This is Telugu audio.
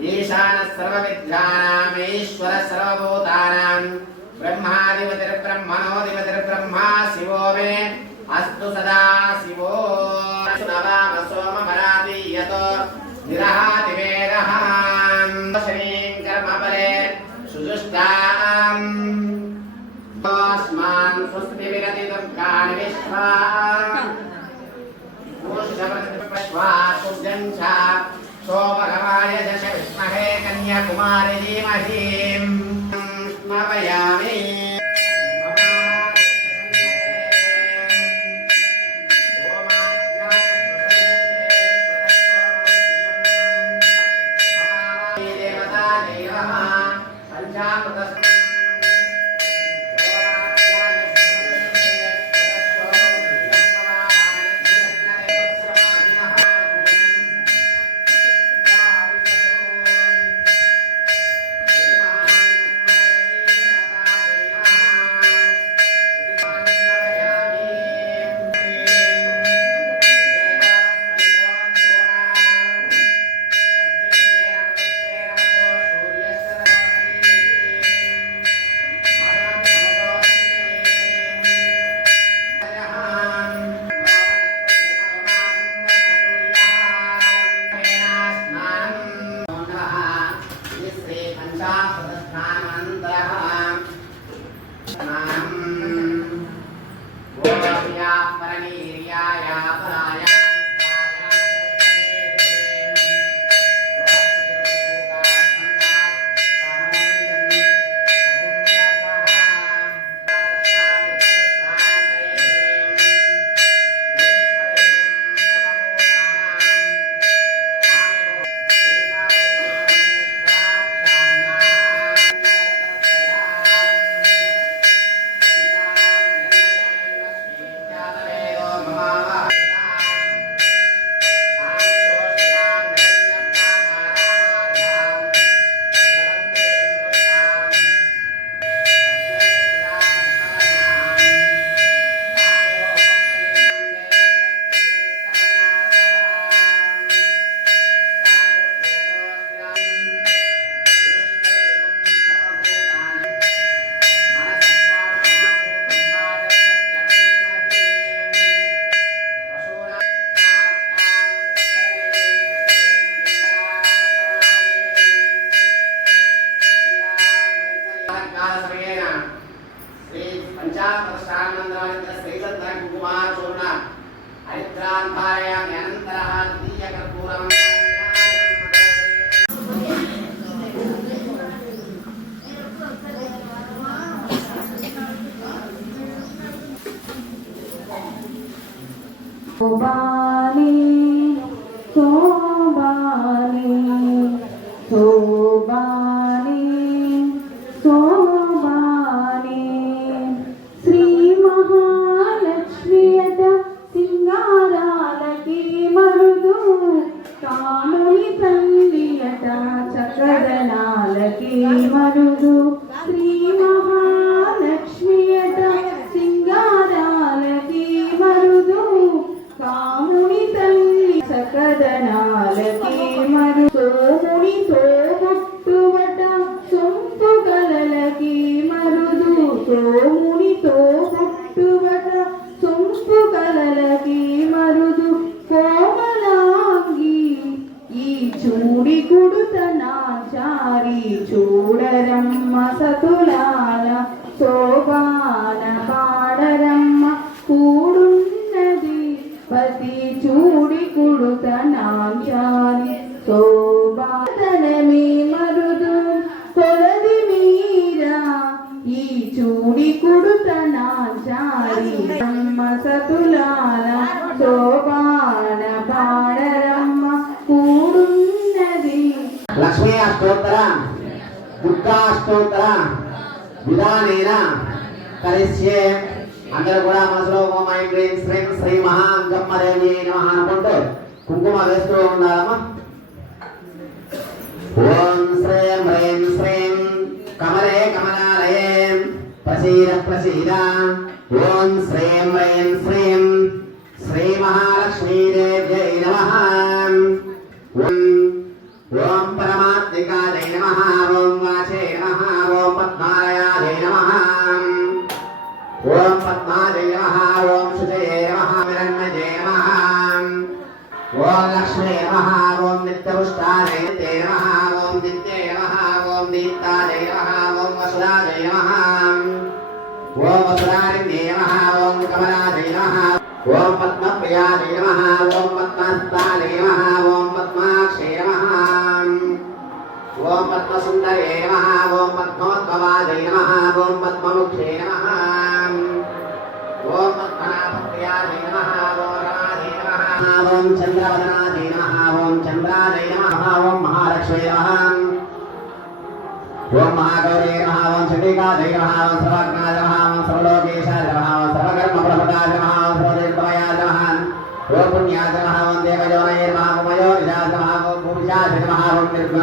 ఈశాన సర్వవిద్యానామీశ్వర సర్వభూతానాం బ్రహ్మాధిపతిర్బ్రహ్మణోధిపతిర్బ్రహ్మా శివో మే. అస్తు సదా శివో. నవామ సోమమరాదీయతో నిరహాతి వేదహాం శ్రీం కర్మఫలే సుజుష్టాం. తస్మాన్ స్వస్తి విరతి దుర్గాణి విశ్వా. सोमगमाय दश विद्महे कन्याकुमारि धीमहि కాలసమయేన శ్రీ పంచామృతానందరానంద శ్రీసత్త కుమారచూర్ణ హరిద్రాంధారయామి అనంతర ద్వితీయ కర్పూరం Bye. కుడుతనాచారి చూడరమ్మ సతులా లక్ష్మీ అష్టోత్తర దుర్గా అష్టోత్తర విధానేన కలిసే అందరూ కూడా మనసులో ఓం ఐం హ్రీం శ్రీం శ్రీ మహాంగమ్మదేవి నమః అనుకుంటూ కుంకుమ వేస్తూ ఉండాలమ్మా. ఓం శ్రీం హ్రీం శ్రీం కమలే కమలాలయే ప్రసీద ప్రసీద. ఓం శ్రీం హ్రీం శ్రీం ఓం వసుదారిణ్యే నమః ఓం కమలాదై నమః ఓం పద్మాక్షే నమః ఓం పద్మసుందరే నమః ఓం పద్మోద్భవాదై నమః ఓం పద్మముఖ్యే నమః ఓం పద్మనాభప్రియాదై ఓం ఓం ఓం ఓం మహాలక్ష్మీ నమ ఓం మహాగౌరీ నమః ఓం చండికాదై నమః ఓం సర్వజ్ఞాయ నమః ఓం సర్వలోకేశాయ నమః ఓం సర్వకర్మఫలప్రదాయ నమః ఓం సర్వదేవతమయాయ నమః ఓం పుణ్యాయ నమః ఓం దేవయోనయే ఓం ఓం ఓం నిర్గుణ